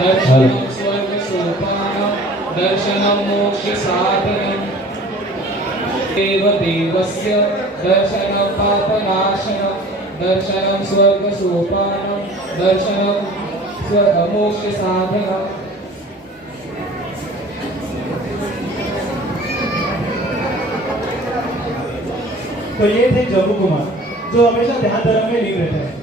दर्शनं स्वर्गसोपानं दर्शनं मोक्षसाधनं देवदेवस्य दर्शनं पापनाशनं दर्शनं स्वर्गसोपानं दर्शनं मोक्षसाधनं। तो ये थे जम्बू कुमार जो हमेशा ध्यान धर्म में लीन रहते हैं।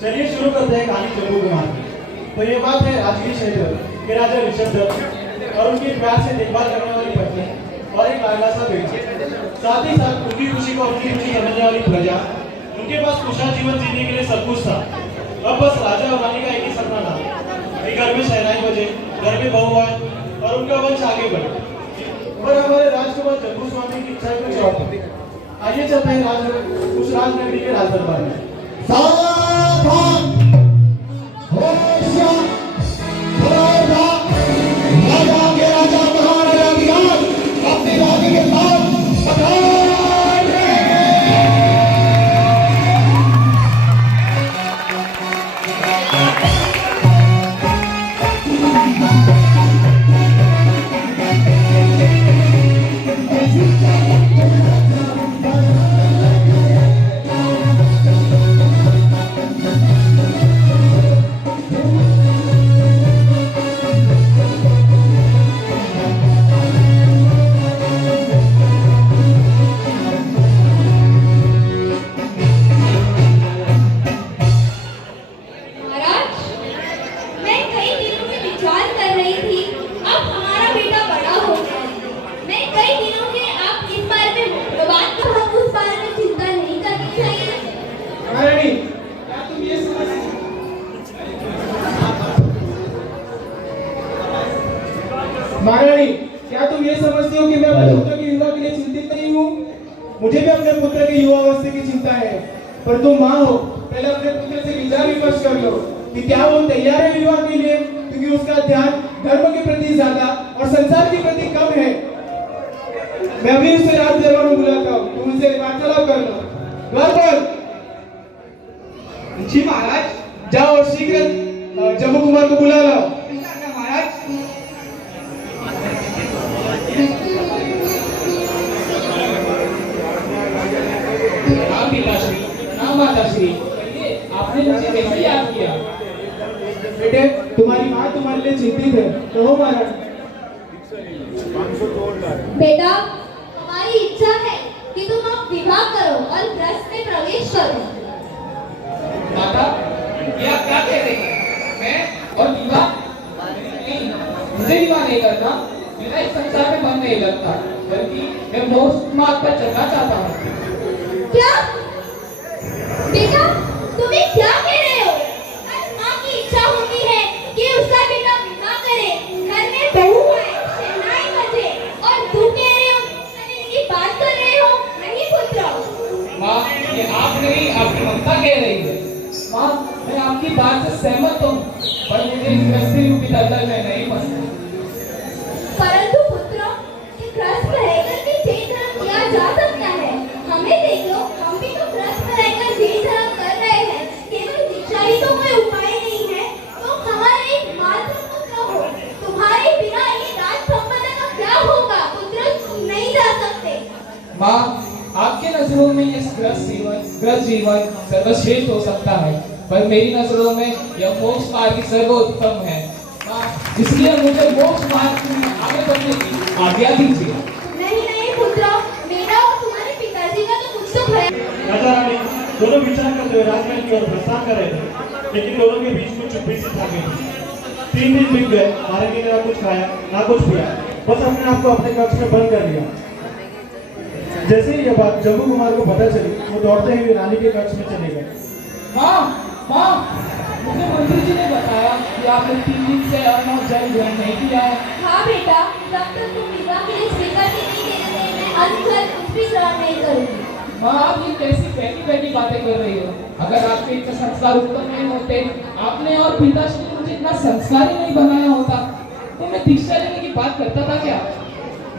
चलिए शुरू करते हैं कहानी जम्बू कुमार की। तो ये बात है राजगीर क्षेत्र के राजा ऋषभदेव और उनकी प्यार से देखभाल करने वाली पत्नी और एक लाडला सा बेटा, साथ ही साथ उनकी खुशी को अपनी खुशी समझने वाली प्रजा। उनके पास खुशहाल जीवन जीने के लिए सब कुछ था। अब बस राजा और रानी का एक ही सपना था कि घर में शहनाई बजे, घर में बहू आए और उनका वंश आगे बढ़े। और हमारे राजकुमार जम्बू स्वामी की इच्छा कुछ और थी। आइए चलते हैं उस राजनगरी के राजदरबार में। सावधान होशियार राजा के राजा महाराजा विराज अपनी रानी के साथ पधार रहे महारानी, क्या तुम ये समझती हो कि मैं अपने पुत्र के युवा के लिए चिंतित नहीं हूँ? मुझे भी अपने पुत्र के युवावस्था की चिंता है, पर तुम माँ हो, पहले अपने पुत्र से विचार विमर्श कर लो कि क्या वो तैयार है विवाह के लिए, क्योंकि उसका ध्यान धर्म के प्रति ज्यादा और संसार के प्रति कम है। मैं अभी उसे राज दरबार में बुलाता हूँ, तुम उसे वार्तालाप कर लो। द्वार पर जी महाराज, जाओ और शीघ्र जम्बू कुमार को बुला लाओ। महाराज माताश्री, आपने मुझे कैसे याद किया? बेटे, तुम्हारी माँ तुम्हारे लिए चिंतित है, कहो महाराज। बेटा, हमारी इच्छा है कि तुम अब विवाह करो और ग्रस्त में प्रवेश करो। माता, ये आप क्या कह रही हैं? मैं और विवाह? नहीं, मुझे विवाह नहीं करना। मेरा इस संसार में मन नहीं लगता, बल्कि मैं मोक्ष मार्ग पर चलना चाहता हूँ। क्या बेटा, तुम ये क्या कह रहे हो? हर माँ की इच्छा होती है कि उसका बेटा विवाह करे, घर में बहू आए, शहनाई बजे, और तुम कह रहे हो की बात कर रहे हो? नहीं पुत्र। माँ, ये आप नहीं, आपकी ममता कह रही है। माँ, मैं आपकी बात से सहमत हूँ, पर मुझे इस गृहस्थी रूपी दलदल में नहीं फंसना। परंतु पुत्र, ये ग्रस्त रहकर भी जय धर्म किया जा सकता है। हमें देख लो, हम भी तो ग्रस्त रहकर जय धर्म कर रहे हैं। केवल दीक्षा ही तो कोई उपाय नहीं है। तो हमारे एक मात्र पुत्र हो, तुम्हारे बिना ये राज संपदा का क्या होगा? पुत्र नहीं जा सकते। माँ, आपके नजरों में ये ग्रस्त जीवन सर्वश्रेष्ठ हो सकता है, पर मेरी नजरों में यह मोक्ष मार्ग ही सर्वोत्तम है। माँ, इसलिए मुझे मोक्ष मार्ग में आगे बढ़ने की आज्ञा दीजिए। नहीं नहीं पुत्र, मेरा और तुम्हारे पिताजी का तो कुछ तो भय। राजा रानी दोनों विचार करते हुए राजमहल की ओर प्रस्थान कर रहे थे, लेकिन दोनों के बीच कुछ चुप्पी सी छा गई। 3 दिन बीत गए, महारानी ने ना कुछ खाया ना कुछ पिया, बस अपने आप को अपने कक्ष में बंद कर लिया। जैसे ही यह बात जम्बू कुमार को पता चली, वो दौड़ते हुए रानी के कक्ष में चले गए। माँ, माँ, मुझे मंत्री जी ने बताया कि आपने 3 दिन से अन्न और जल ग्रहण नहीं किया है। हाँ बेटा, जब तक तुम विवाह के लिए स्वीकृति नहीं देते, मैं अन्न जल कुछ भी ग्रहण नहीं करूंगी। माँ, आप ये कैसी बैठी बैठी बातें कर रही हो? अगर आपके इतने संस्कार उत्तम नहीं होते, आपने और पिताश्री ने मुझे इतना संस्कारी नहीं बनाया होता, तो मैं दीक्षा लेने की बात करता था क्या?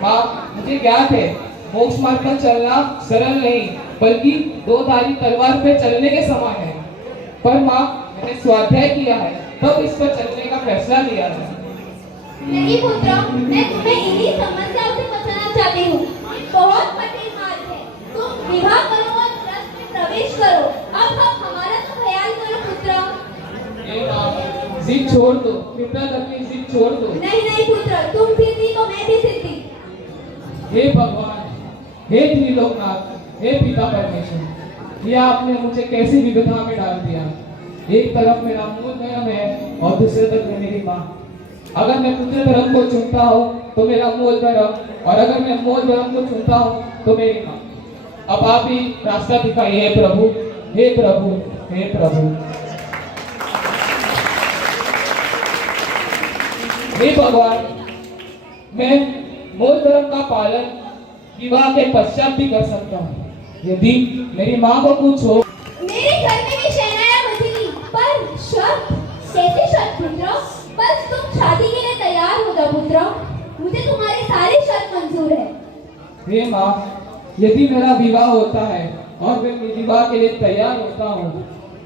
माँ, मुझे ज्ञात है मोक्ष मार्ग पर चलना सरल नहीं, बल्कि 2 धारी तलवार पे चलने के समान है। पर माँ, मैंने स्वाध्याय किया है, तब इस पर चलने का फैसला लिया था। नहीं पुत्र, मैं तुम्हें इन्हीं समस्याओं से बचाना चाहती हूँ। बहुत कठिन मार्ग है। तुम विवाह करो और व्रत में प्रवेश करो। अब हमारा तो ख्याल करो पुत्र। ये माँ, जिद छोड़ दो, पिता अपनी जिद छोड़ दो। नहीं नहीं पुत्र, तुम सिद्धि तो मैं भी सिद्धि। हे भगवान, हे त्रिलोकनाथ, हे पिता परमेश्वर, ये आपने मुझे कैसी विविधता में डाल दिया। एक तरफ मेरा मूल धर्म है और दूसरे तरफ में मेरी माँ। अगर मैं पुत्र धर्म को चुनता हूँ तो मेरा मूल धर्म, और अगर मैं मूल धर्म को चुनता हूँ तो मेरी माँ। अब आप ही रास्ता दिखाइए हे प्रभु, हे प्रभु, हे प्रभु। हे भगवान, मैं मूल धर्म का पालन विवाह के पश्चात भी कर सकता हूँ यदि मेरी माँ को कुछ हो। मेरे घर में भी शहनाइयाँ बजेंगी, पर शर्त। कैसी शर्त पुत्र? बस तुम शादी के लिए तैयार हो जाओ पुत्र। मुझे तुम्हारी सारी शर्त मंजूर है। हे माँ, यदि मेरा विवाह होता है और मैं विवाह के लिए तैयार होता हूँ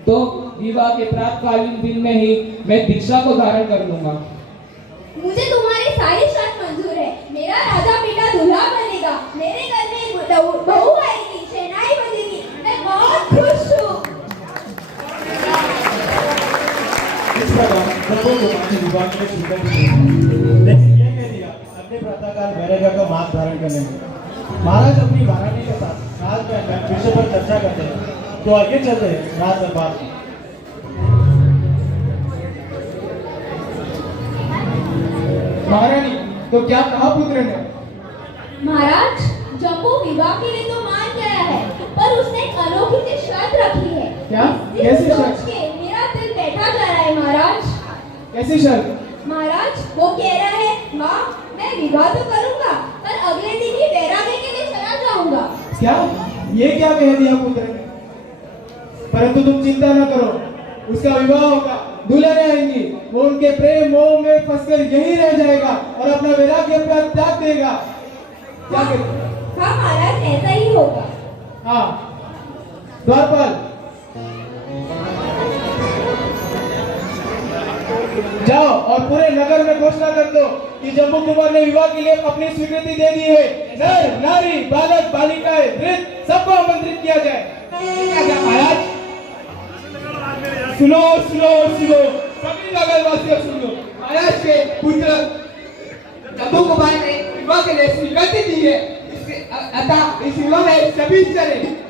तो विवाह के प्रातकालीन दिन में ही मैं दीक्षा को धारण कर लूंगा। मुझे तुम्हारी सारी शर्त मंजूर है। मेरा राजा बेटा दूल्हा बनेगा। मेरे घर में बहू आएगी, शहनाई बजेगी। मैं बहुत खुश हूँ। इस प्रकार जम्बू कुमार ने विवाह के लिए स्वीकृति दी। लेकिन यह कह दिया अपने प्रातःकाल वैराग्य का मार्ग धारण करने में। महाराज अपनी महारानी के साथ रात में विषय पर चर्चा करते हैं। तो आगे चलते हैं रात दरबार में। महारानी, तो क्या कहा पुत्र ने? महाराज, जम्बू विवाह के लिए तो मान गया है, पर उसने एक अनोखी सी शर्त रखी है। क्या? इस कैसी सोच शर्त? के मेरा दिल बैठा जा रहा है महाराज। कैसी शर्त? महाराज, वो कह रहा है, माँ मैं विवाह तो करूंगा, पर अगले दिन ही वैराग्य के लिए चला जाऊंगा। क्या? ये क्या कह दिया पुत्र ने? परंतु तुम चिंता न करो, उसका विवाह होगा, दुल्हन आएंगी, वो उनके प्रेम मोह में फंसकर यहीं रह जाएगा और अपना वैराग्य अपना त्याग देगा। क्या कहते? हाँ महाराज, ऐसा ही होगा। हाँ, द्वारपाल जाओ और पूरे नगर में घोषणा कर दो कि जम्बू कुमार ने विवाह के लिए अपनी स्वीकृति दे दी है। नर नारी बालक बालिकाएं वृद्ध सबको आमंत्रित किया जाए। महाराज सुनो सुनो सुनो, सभी नगरवासियों सुन लो। महाराज के पुत्र जम्बू कुमार ने विवाह के लिए स्वीकृति दी है, अतः इस विवाह में सभी चले।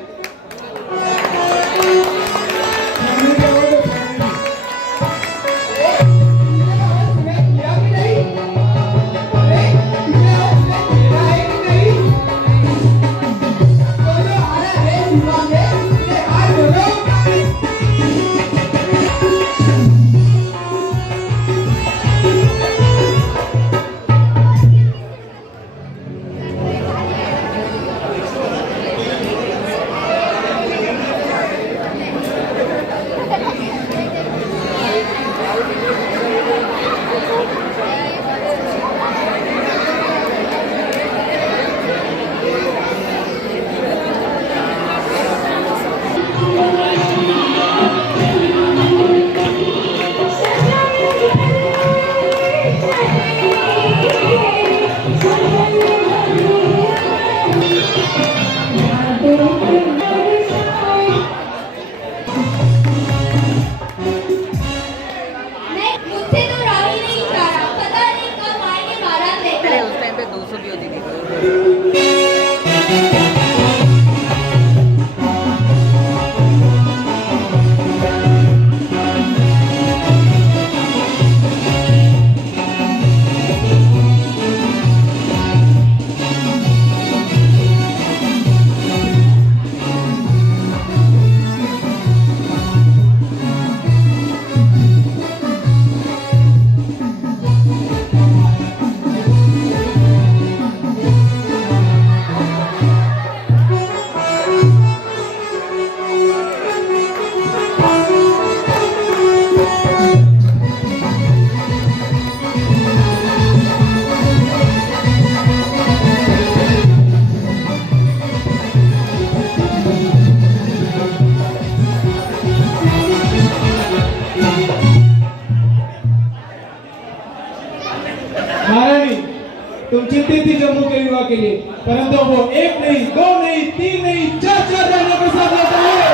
तुम चिंतित थी जम्मू के युवा के लिए, परंतु वो एक नहीं, दो नहीं, तीन नहीं, चार राज्यों के साथ रहता है।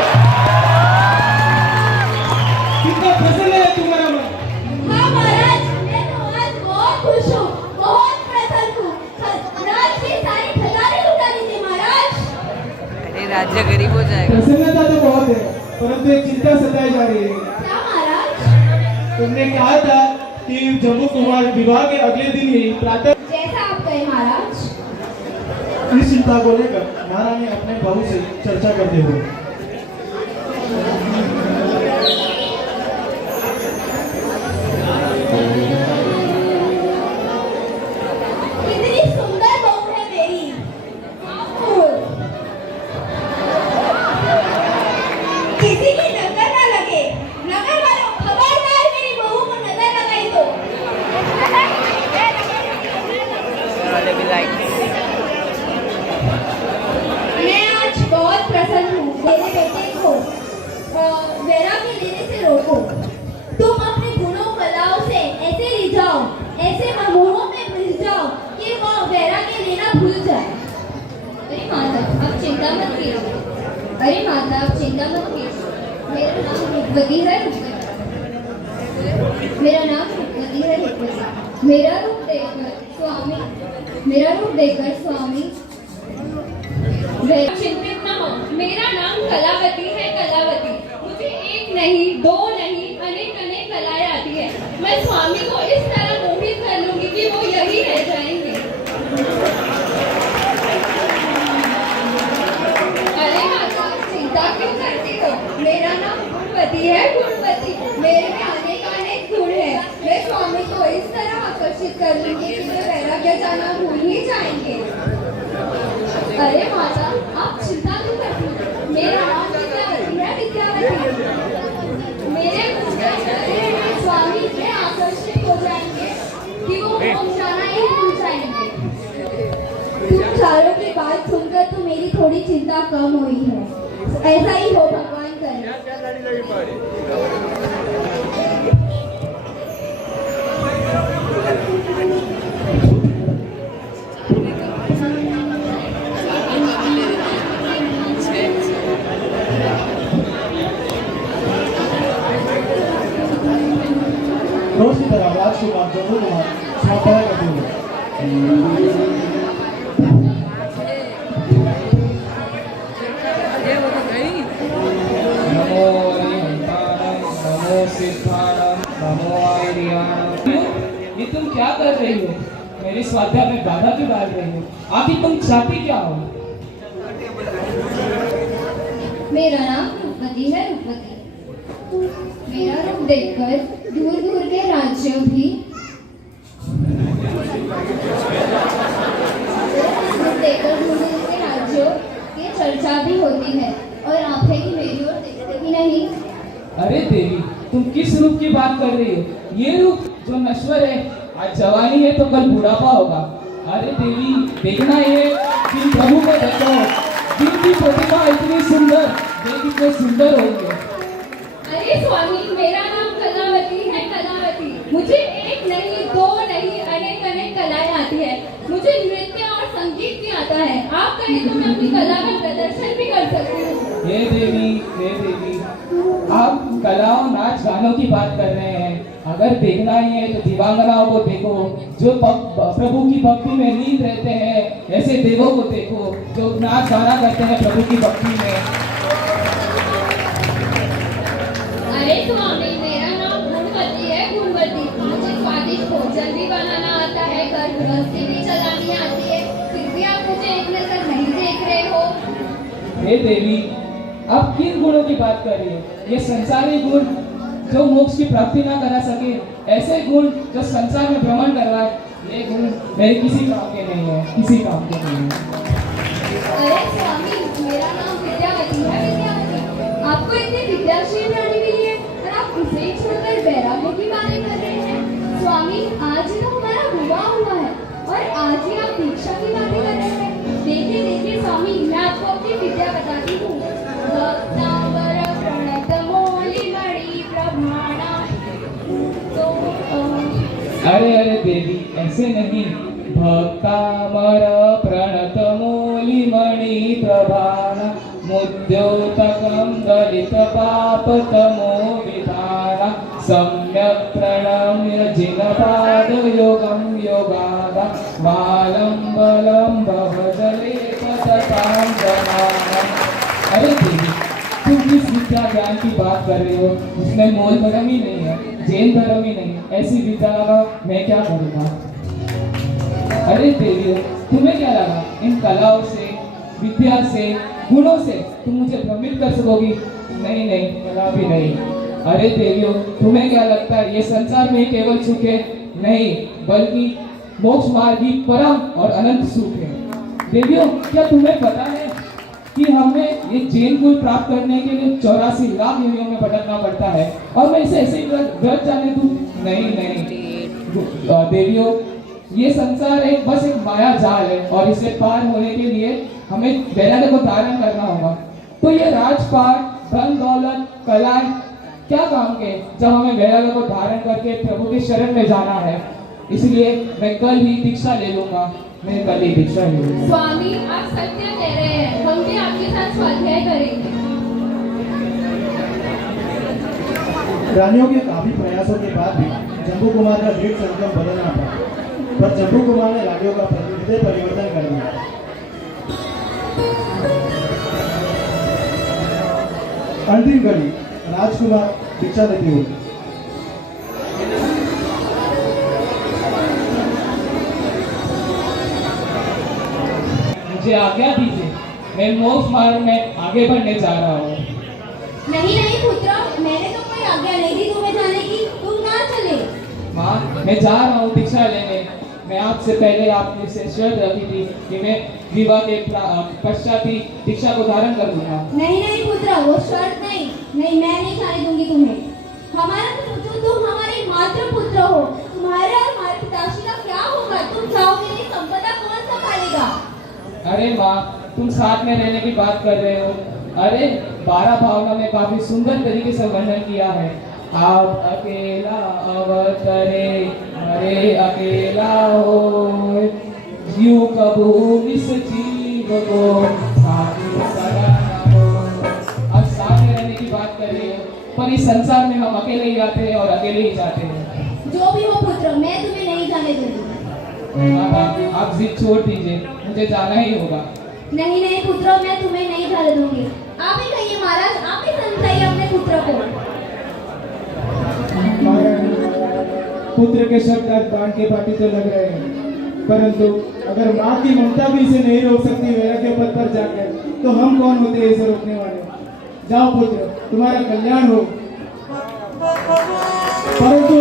कितना प्रसन्न है तुम्हारा मन। हाँ महाराज, मैं तो आज बहुत खुश हूँ, बहुत प्रसन्न हूँ। राज की सारी खजाने लुटा ली थी महाराज। अरे राज्य गरीब हो जाएगा। प्रसन्नता तो बहुत है, परंतु एक चिंता सताई जा रही है। क्या महाराज? तुमने कहा था कि जम्मू कुमार विवाह के अगले दिन ही प्रातः। जैसा आप कहे महाराज। इस चिंता को लेकर महारानी अपने बहू से चर्चा करते हुए कितनी सुंदर बहू है मेरी। किसी की नजर ना लगे। नजर वालों, खबरदार मेरी बहू को नजर लगाई तो। वाले भी लाइक। मैं आज बहुत प्रसन्न हूँ। मेरे बेटे को वैराग्य लेने से रोको। तुम अपने गुणों कलाओं से ऐसे रिझाओ, ऐसे मोहों में घुस जाओ कि वो वैराग्य लेना भूल जाए। अरे माता, आप चिंता मत कीजिए। अरे माता, आप चिंता मत कीजिए। मेरा नाम रूपवती है, मेरा नाम रूपवती है, रूपवती। मेरा रूप देखकर स्वामी चिंतित न हो, मेरा नाम कलावती है, कलावती। मुझे एक नहीं, दो नहीं, अनेक अनेक कलाएं आती है। मैं स्वामी को इस तरह मोहित कर लूंगी कि वो यही रह जाएंगे। अरे माता, चिंता क्यों करती हो? मेरा नाम गुणवती है, गुणवती। मेरे में अनेक अनेक गुण है। मैं स्वामी को इस तरह आकर्षित कर लूंगी कि वे वैराग्य जाना भूल ही जाएंगे। अरे माता, आप चिंता क्यों करती हो? मेरा नाम विद्यावती है, विद्यावती। मेरे स्वामी इतने आकर्षित हो जाएंगे कि वो हम जाना ही भूल जाएंगे। तुम चारों की बात सुनकर तो मेरी थोड़ी चिंता कम हुई है। ऐसा ही हो, भगवान करे। रोज की तरह राजकुमार जम्मू कुमार समाप्त करते हुए नमो हरिहंताणं, नमो सिद्धाणं, नमो आर्याणं। ये तुम क्या कर रही हो? मेरे स्वाध्याय में बाधा क्यों डाल रही हो? आखिर तुम चाहती क्या हो? मेरा नाम रूपवती है, रूपवती। मेरा रूप देखकर दूर दूर के राज्यों भी की चर्चा भी होती है और आंखें की मेरी ओर देखते ही नहीं। अरे देवी, तुम किस रूप की बात कर रही हो? ये रूप जो नश्वर है, आज जवानी है तो कल बुढ़ापा होगा। अरे देवी, देखना ये कि प्रभु को देखो, जिनकी प्रतिभा इतनी सुंदर, वे कितने सुंदर होंगे। अरे स्वामी, मेरा नाम कलावती है, कलावती। मुझे एक नहीं, दो नहीं, अनेक अनेक कलाएं आती है। मुझे नृत्य और संगीत भी आता है। आप कहें तो मैं अपनी कला का प्रदर्शन भी कर सकती हूँ। हे देवी, आप कलाओं, नाच गानों की बात कर रहे हैं। अगर देखना ही है तो दिवांगनाओं को देखो, जो प्रभु की भक्ति में लीन रहते हैं। ऐसे देवों को देखो जो नाच गाना करते हैं प्रभु की भक्ति में। अरे स्वामी, मेरा नाम गुणवती है, गुणवती। मुझे स्वादिष्ट भोजन भी बनाना आता है, घर गृहस्थी भी चलानी आती है। फिर भी आप मुझे एक नजर नहीं देख रहे हो। हे देवी, आप किन गुणों की बात कर रही हो? ये संसारी गुण जो मोक्ष की प्राप्ति ना करा सके, ऐसे गुण जो संसार में भ्रमण करवाए, ये गुण मेरे किसी काम के नहीं है, किसी काम के नहीं है। अरे स्वामी, मेरा नाम विद्यावती है, विद्यावती। आपको इतनी विद्याश्री प्राणी मिली है और आप उसे छोड़कर वैराग्य की बातें कर रहे हैं। स्वामी, आज ही तो हमारा विवाह हुआ है और आज ही आप दीक्षा की बातें कर रहे हैं। देखिए देखिए स्वामी, मैं आपको अपनी विद्या बताती हूँ। अरे देवी, ऐसे नहीं। भक्तामर प्रणतमूलिमणि प्रभान मुद्योतकं दलित पापतमो विधान सम्यक् प्रणम्य जिनपादयोगं योगाद मालम्बलं भवदले पततां जनानाम्। अरे देवी, तुम किस विद्या ज्ञान की बात कर रहे हो? उसमें मूल धर्म ही नहीं है, जैन धर्म ही नहीं है। ऐसी विद्या का मैं क्या करूँगा? अरे देवियों, तुम्हें क्या लगा इन कलाओं से, विद्या से, गुणों से तुम मुझे भ्रमित कर सकोगी? नहीं नहीं, कला भी नहीं। अरे देवियों, तुम्हें क्या लगता है ये संसार में केवल सुख है? नहीं, बल्कि मोक्ष मार्ग ही परम और अनंत सुख है। देवियों, क्या तुम्हें पता है कि हमें ये जैन कुल प्राप्त करने के लिए 84 लाख योनियों में भटकना पड़ता है, और मैं इसे ऐसे ही व्यर्थ जाने दूं? नहीं नहीं देवियों, ये संसार बस एक माया जाल है, और इसे पार होने के लिए हमें वैराग्य को धारण करना होगा। तो ये राजपाट, धन दौलत, कलाएं क्या काम के, जब हमें वैराग्य को धारण करके प्रभु के शरण में जाना है। इसलिए मैं कल ही दीक्षा ले लूंगा, मैं कल ही दीक्षा ले लूंगा। स्वामी, आप सत्य कह रहे हैं, हम भी आपके साथ स्वाध्याय करेंगे। रानियों के काफी प्रयासों के बाद भी जम्बू कुमार का दृढ़ संकल्प बदलना पड़ा, पर जम्बू कुमार ने रानियों का हृदय परिवर्तन कर दिया। अंतिम घड़ी राजकुमार दीक्षा लेते हुए मुझे आज्ञा दीजिए, मैं मोक्ष मार्ग में आगे बढ़ने जा रहा हूँ। नहीं नहीं पुत्र, मैंने तो कोई आज्ञा नहीं दी तुम्हें जाने की, तुम ना चले। माँ, मैं जा रहा हूँ दीक्षा लेने। मैं आपसे पहले आपने से शर्त रखी थी कि मैं विवाह के पश्चात ही दीक्षा को धारण कर दूंगा। नहीं नहीं पुत्र, वो शर्त नहीं, नहीं मैं नहीं जाने दूंगी तुम्हें। हमारा तो सोचो, तुम हमारे मात्र पुत्र हो, तुम्हारे और हमारे पिताश्री का क्या होगा? तुम जाओगे नहीं, संपदा कौन संभालेगा? अरे माँ, तुम साथ में रहने की बात कर रहे हो। अरे 12 भावना में काफी सुंदर तरीके से वर्णन किया है। आप अकेला अवतरे, अरे अकेला हो, जीव कबू निस जीव को साथी सदा न हो। अब साथ में रहने की बात कर रहे हो, पर इस संसार में हम अकेले ही आते हैं और अकेले ही जाते हैं। जो भी हो पुत्र, मैं तुम्हें नहीं जाने दूंगी। माता, आप जिद छोड़ दीजिए, मुझे जाना ही होगा। नहीं नहीं पुत्र, मैं तुम्हें नहीं जाने दूंगी। आप ही कहिए महाराज, आप ही समझाइए अपने पुत्र को। पुत्र के शब्द आज बाण के पाटी तो लग रहे हैं, परंतु अगर माँ की ममता भी इसे नहीं रोक सकती वैराग्य पद पर जाकर, तो हम कौन होते हैं इसे रोकने वाले? जाओ पुत्र, तुम्हारा कल्याण हो। परंतु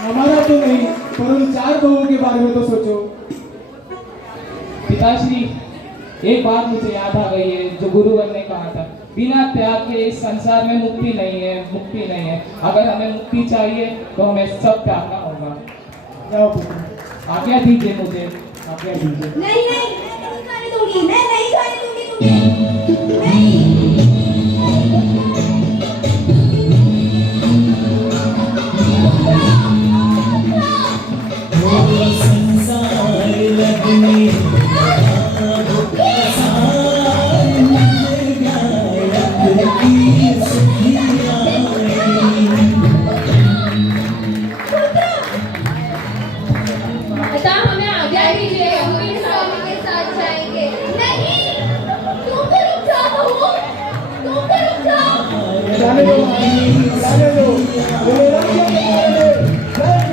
हमारा तो नहीं, पर उन 4 बहुओं के बारे में तो सोचो। पिताश्री, एक बात मुझे याद आ गई है जो गुरुवर ने कहा था, बिना त्याग के इस संसार में मुक्ति नहीं है, मुक्ति नहीं है। अगर हमें मुक्ति चाहिए तो हमें सब त्यागना होगा। जाओ पुत्र। आज्ञा दीजिए मुझे, आज्ञा दीजिए। नहीं नहीं, मैं नहीं जाने दूंगी, मैं नहीं जाने दूंगी तुम्हें। नहीं। अतः हमें आज्ञा दीजिए, हम भी स्वामी के साथ जाएंगे। नहीं, तुम तो रुक जाओ बहू, तुम तो रुक जाओ। जाने दो, जाने दो, ये मेरा क्या है? जाने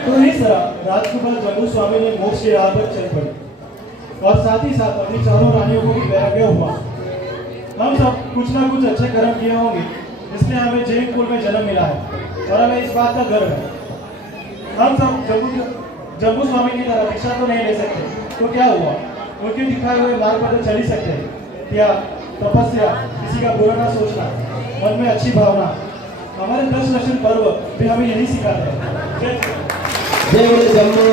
तो इस तरह राजकुमार जम्बू स्वामी ने मोक्ष के राह पर चल पड़े, और साथ ही साथ अपनी चारों रानियों को भी वैराग्य हुआ। हम सब कुछ ना कुछ अच्छे कर्म किए होंगे, इसलिए हमें जैन कुल में जन्म मिला है, और हमें इस बात का गर्व है। हम सब जम्बू स्वामी की तरह दीक्षा तो नहीं ले सकते, तो क्या हुआ? उनके दिखाए हुए मार्ग पर तो चल ही सकते हैं। क्या तपस्या, किसी का बुरा ना सोचना, मन में अच्छी भावना, हमारे 10 लक्षण पर्व भी हमें यही सिखाते हैं। जय जम्मू